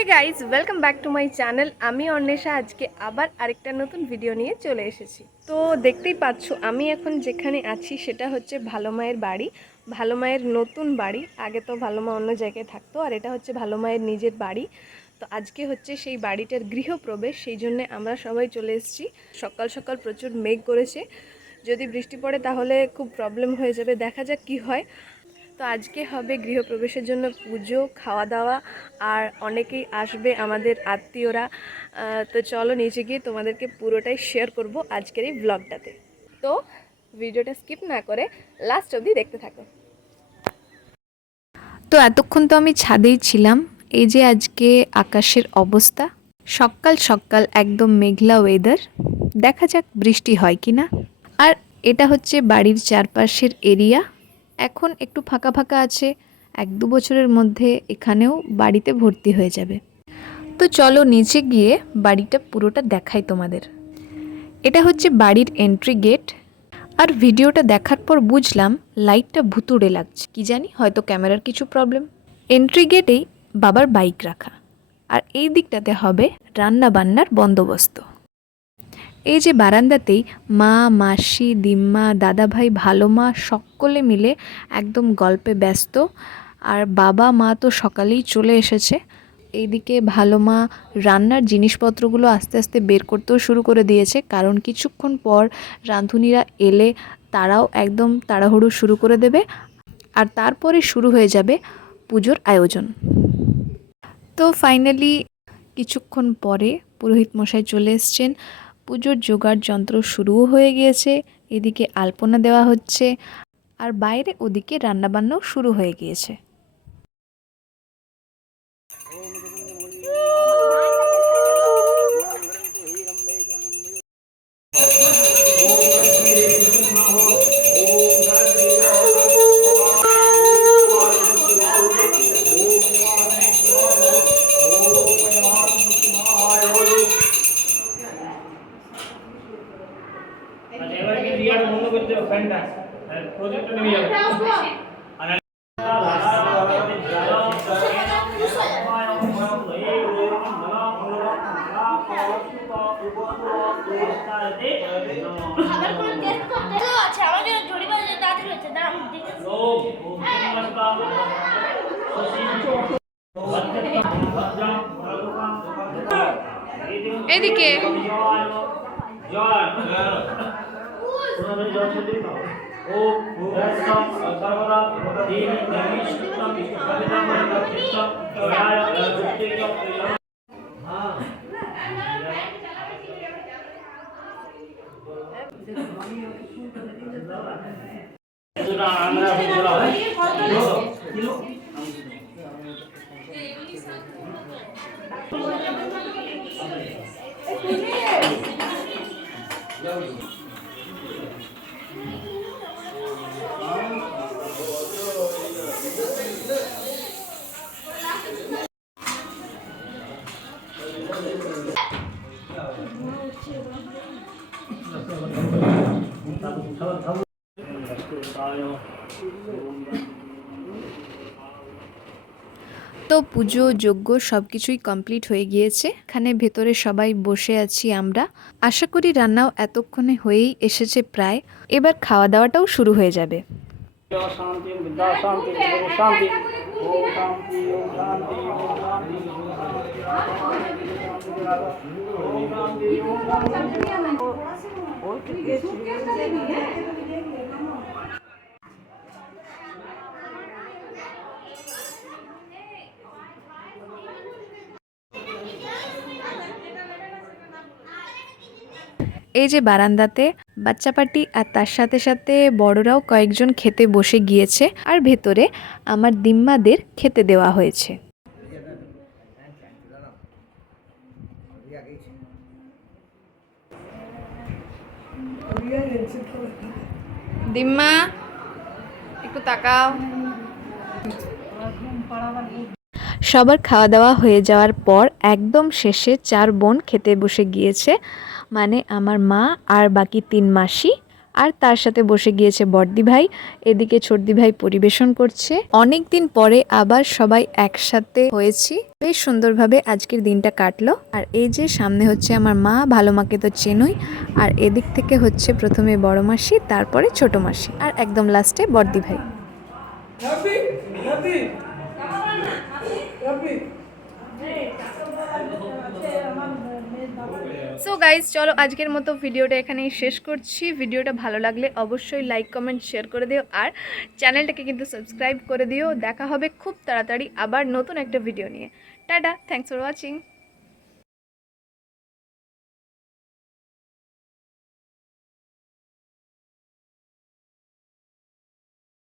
Hey guys welcome back to my channel আমি অন্বেষা, আজকে আবার আরেকটা নতুন ভিডিও নিয়ে চলে এসেছি। তো দেখতেই পাচ্ছ, আমি এখন যেখানে আছি সেটা হচ্ছে ভালো মায়ের বাড়ি। ভালো মায়ের নতুন বাড়ি। আগে তো ভালো মা অন্য জায়গায় থাকতো, আর এটা হচ্ছে ভালো মায়ের নিজের বাড়ি। তো আজকে হচ্ছে সেই বাড়িটার গৃহপ্রবেশ, সেই জন্যে আমরা সবাই চলে এসেছি। সকাল সকাল প্রচুর মেঘ করেছে। যদি বৃষ্টি পড়ে তাহলে খুব প্রবলেম হয়ে যাবে। দেখা যাক কি হয়। তো আজকে হবে গৃহপ্রবেশের জন্য পুজো খাওয়া দাওয়া আর অনেকেই আসবে আমাদের আত্মীয়রা। তো চলো নিচে গিয়ে তোমাদেরকে পুরোটাই শেয়ার করব আজকের এই ব্লগটাতে তো ভিডিওটা স্কিপ না করে লাস্ট অবধি দেখতে থাকো। তো এতক্ষণ তো আমি ছাদেই ছিলাম। এই যে আজকে আকাশের অবস্থা। সকাল সকাল একদম মেঘলা ওয়েদার দেখা যাক বৃষ্টি হয় কি না আর এটা হচ্ছে বাড়ির চারপাশের এরিয়া এখন একটু ফাঁকা ফাঁকা আছে, এক দু বছরের মধ্যে এখানেও বাড়িতে ভর্তি হয়ে যাবে। তো চলো নিচে গিয়ে বাড়িটা পুরোটা দেখাই তোমাদের। এটা হচ্ছে বাড়ির এন্ট্রি গেট আর ভিডিওটা দেখার পর বুঝলাম লাইটটা ভুতুড়ে লাগছে। কি জানি, হয়তো ক্যামেরার কিছু প্রবলেম এন্ট্রি গেটেই বাবার বাইক রাখা। আর এই দিকটাতে হবে রান্না বান্নার বন্দোবস্ত। এই যে বারান্দাতেই মা, মাসি, দিম্মা, দাদাভাই ভালো মা সকলে মিলে একদম গল্পে ব্যস্ত। আর বাবা, মা তো সকালেই চলে এসেছে। এইদিকে ভালো মা রান্নার জিনিসপত্রগুলো আস্তে আস্তে বের করতেও শুরু করে দিয়েছে। কারণ কিছুক্ষণ পর রাঁধুনিরা এলে তারাও একদম তাড়াহুড়ো শুরু করে দেবে। আর তারপরে শুরু হয়ে যাবে পুজোর আয়োজন। তো ফাইনালি কিছুক্ষণ পরে পুরোহিত মশাই চলে এসছেন। পুজোর জোগাড় যন্ত্র শুরুও হয়ে গিয়েছে, এদিকে আলপনা দেওয়া হচ্ছে, আর বাইরে ওদিকে রান্নাবান্নাও শুরু হয়ে গিয়েছে। বন্ধ করতে হবে ফ্যানটা আর প্রজেক্টটা নেমে যাবে আর খাবার কোনো টেস্ট করতে তো আছে আমার জন্য জড়ি বাজে তাড়াতাড়ি হচ্ছে দাঁড়া আমি দেখছি এদিকে আমরা তো পুজো, যজ্ঞ সব কিছুই কমপ্লিট হয়ে গিয়েছে। এখানে ভেতরে সবাই বসে আছি আমরা। আশা করি রান্নাও এতক্ষণে হয়েই এসেছে প্রায়। এবার খাওয়া দাওয়াটাও শুরু হয়ে যাবে। শান্তি শান্তি শান্তি। এই যে বারান্দাতে বাচ্চা পার্টি আর তার সাথে সাথে বড়রাও কয়েকজন খেতে বসে গিয়েছে আর ভেতরে আমার দিম্মাদের খেতে দেওয়া হয়েছে। দিম্মা, একটু তাকাও। সবার খাওয়া দাওয়া হয়ে যাওয়ার পর একদম শেষে চার বোন খেতে বসে গিয়েছে মানে আমার মা আর বাকি তিন মাসি। আর তার সাথে বসে গিয়েছে বর্দি ভাই। এদিকে ছোটদি ভাই পরিবেশন করছে। অনেক দিন পরে আবার সবাই একসাথে হয়েছি। বেশ সুন্দরভাবে আজকের দিনটা কাটলো। আর এই যে সামনে হচ্ছে আমার মা, ভালো মাকে তো চেনই। আর এদিক থেকে হচ্ছে প্রথমে বড় মাসি, তারপরে ছোট মাসি। আর একদম লাস্টে বর্দি ভাই। সো গাইজ চলো আজকের মতো ভিডিওটা এখানেই শেষ করছি। ভিডিওটা ভালো লাগলে অবশ্যই লাইক কমেন্ট শেয়ার করে দিও। আর চ্যানেলটাকে কিন্তু সাবস্ক্রাইব করে দিও। দেখা হবে খুব তাড়াতাড়ি আবার নতুন একটা ভিডিও নিয়ে। Tata thanks for watching